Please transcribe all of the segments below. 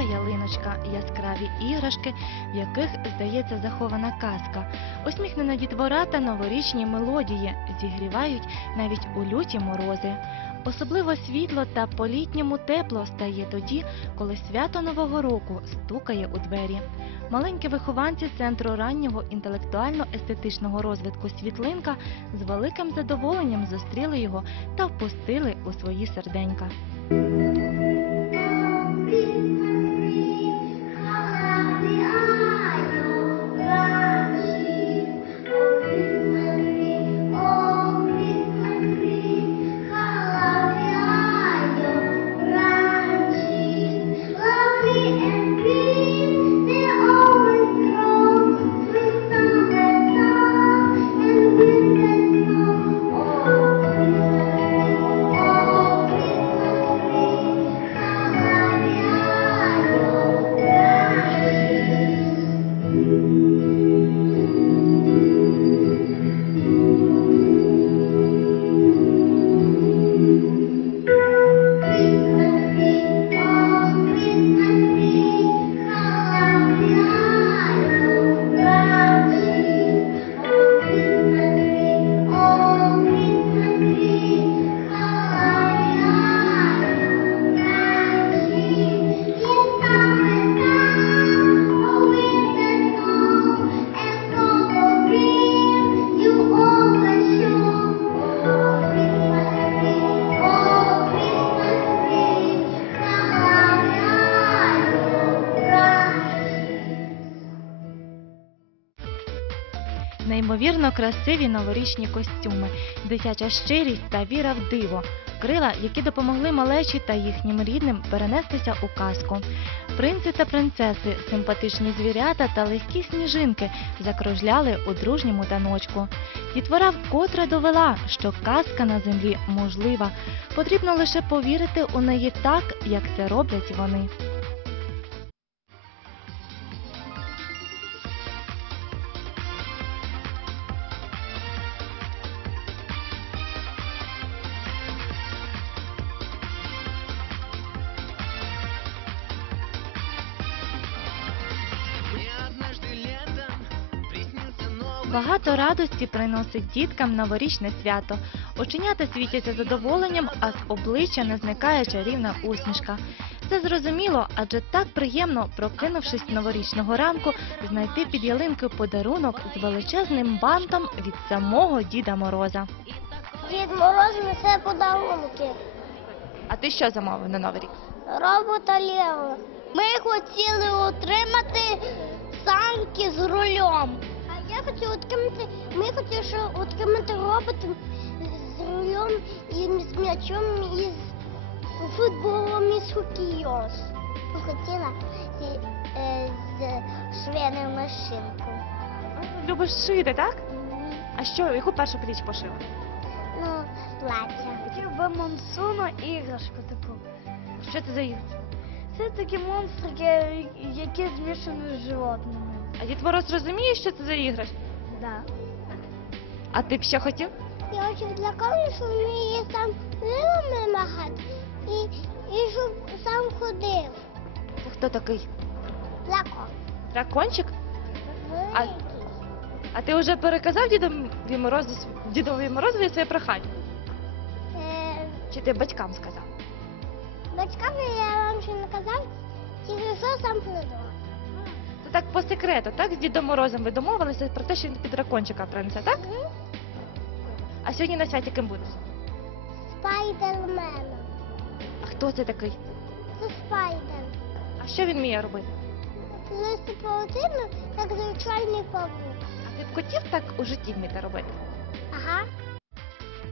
ялиночка, яскраві іграшки, в яких, здається, захована казка. Усміхнена дітвора та новорічні мелодії зігрівають навіть у люті морози. Особливо світло та по-літньому тепло стає тоді, коли свято Нового року стукає у двері. Маленькі вихованці центру раннього інтелектуально-естетичного розвитку світлинка з великим задоволенням зустріли його та впустили у свої серденька. Неймовірно красиві новорічні костюми, дитяча щирість та віра в диво, крила, які допомогли малечі та їхнім рідним перенестися у казку. Принци та принцеси, симпатичні звірята та легкі сніжинки закружляли у дружньому таночку. Дітвора вкотре довела, що казка на землі можлива. Потрібно лише повірити у неї так, як це роблять вони. Багато радості приносить діткам новорічне свято. Оченята світяться задоволенням, а з обличчя не зникає чарівна усмішка. Це зрозуміло, адже так приємно, прокинувшись новорічного ранку, знайти під ялинкою подарунок з величезним бантом від самого Діда Мороза. Дід Мороз несе подарунки. А ти що замовив на новий рік? Робота Лего. Ми хотіли отримати санки з рулем. А отримати, ми хотіли що отримати робота з рулем і з м'ячом і з футболом і з хокеєм. Хотіла е, з швейною машинкою. Любиш шити, так? А що, яку першу річ пошила? Ну, плаття. Хотів би монсуну іграшку таку. Що це за іграшка? Це такі монстрики, які змішані з животними. А Дід Мороз розуміє, що це за іграшка? Да. А ти б що хотів? Я хотів для що вміє сам крилами махати і, і щоб сам ходив. Це хто такий? Дракон. Дракончик? А- Великий. А ти вже переказав дідові Морозу, дідові Морозові своє прохання? Е, Чи ти батькам сказав? батькам я вам ще не казав, тільки що сам придумав. Це так по секрету, так? З Дідом Морозом ви домовилися про те, що він під дракончика принесе, так? А сьогодні на святі ким будеш? Спайдермен. А хто це такий? Це спайдер. А що він вміє робити? Листи паутину, як звичайний павук. А ти б хотів так у житті вміти робити?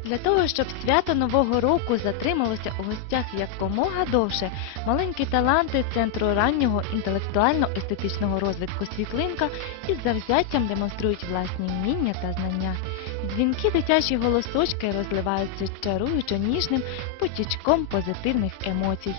Для того, щоб свято Нового року затрималося у гостях якомога довше, маленькі таланти Центру раннього інтелектуально-естетичного розвитку світлинка із завзяттям демонструють власні вміння та знання. Дзвінки дитячі голосочки розливаються чаруючо ніжним потічком позитивних емоцій.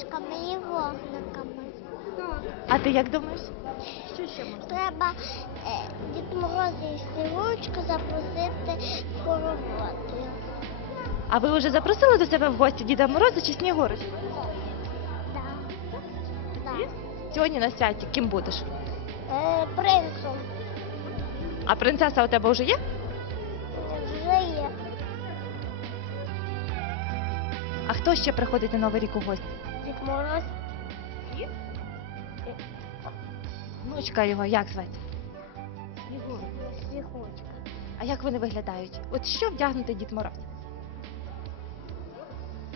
Іграшками і вогниками. Ну, А ти як думаєш? Що ще можна? треба е, Дід Мороз і Снігурочку запросити хороводи. А ви вже запросили до себе в гості Діда Мороза чи Снігурочку? Да. Да. Сьогодні на святі ким будеш? Е, принцем А принцеса у тебе вже є? вже є. А хто ще приходить на Новий рік у гості? Дід Мороз. Внучка його, як звати? Снігурочка. А як вони виглядають? От що вдягнутий Дід Мороз?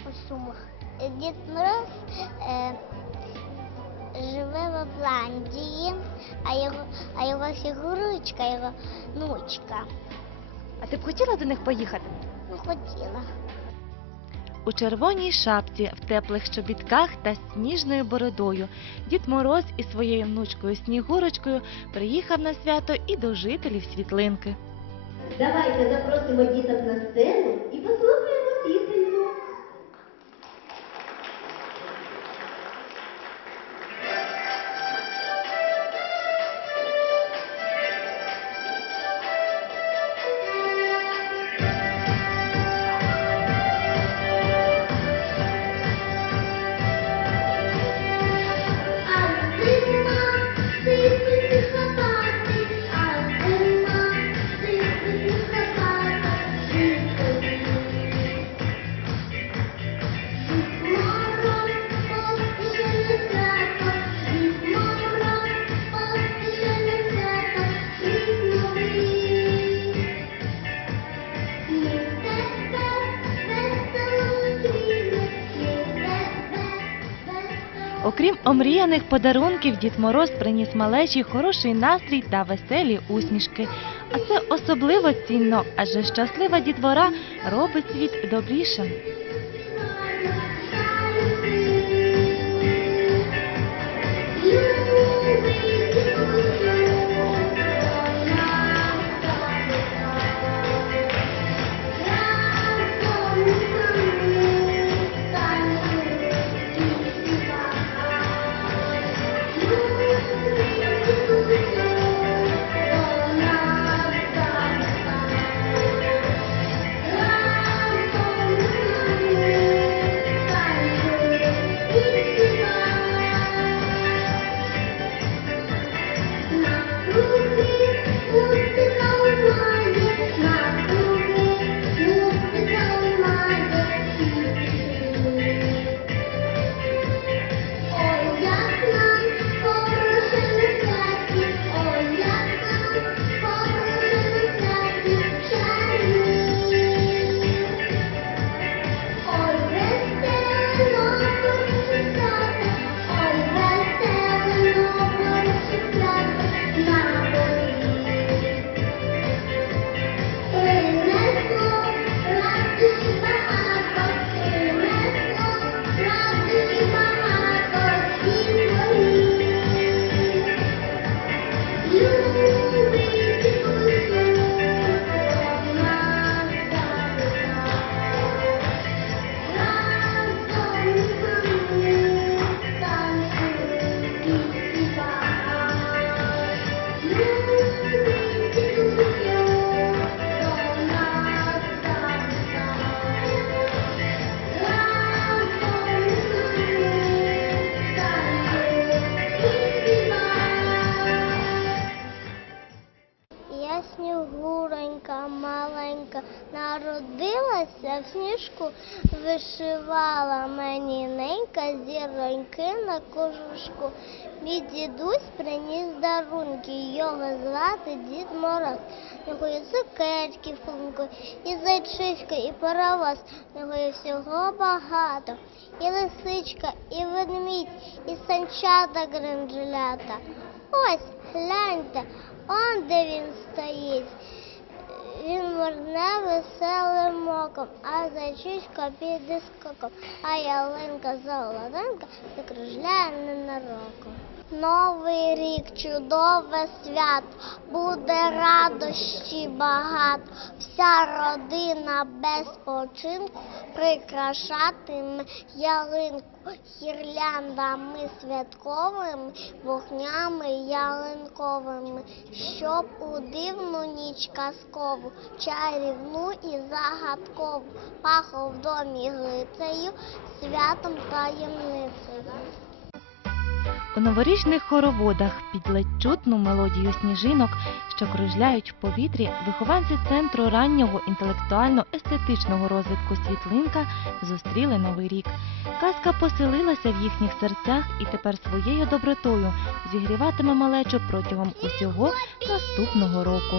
У сумах. Е, Дід Мороз е, живе в Опландії, а його, а його фігурочка, його внучка. А ти б хотіла до них поїхати? Ну, хотіла. У червоній шапці, в теплих чобітках та сніжною бородою Дід Мороз із своєю внучкою Снігурочкою приїхав на свято і до жителів світлинки. Давайте запросимо діток на сцену і омріяних подарунків, Дід Мороз приніс малечі хороший настрій та веселі усмішки. А це особливо цінно, адже щаслива дітвора робить світ добрішим. Народилася в сніжку, вишивала мені ненька зіроньки на кожушку. Мій дідусь приніс дарунки, його звати Дід Мороз. Нього є цукерки в і зайчиська, і паровоз. Нього є всього багато. І лисичка, і ведмідь, і санчата гринджелята. Ось, гляньте, он де він стоїть. Він морне веселим оком, а зайчичка піде скоком, а ялинка золотенька закружляє ненароком. Новий рік, чудове свят, буде радощі багато. Вся родина без починку прикрашатиме ялинку гірляндами святковими, вогнями ялинковими, щоб у дивну ніч казкову, чарівну і загадкову, пахав в домі глицею, святом таємницею. У новорічних хороводах під ледь чутну мелодію сніжинок, що кружляють в повітрі, вихованці центру раннього інтелектуально-естетичного розвитку світлинка зустріли новий рік. Казка поселилася в їхніх серцях і тепер своєю добротою зігріватиме малечу протягом усього наступного року.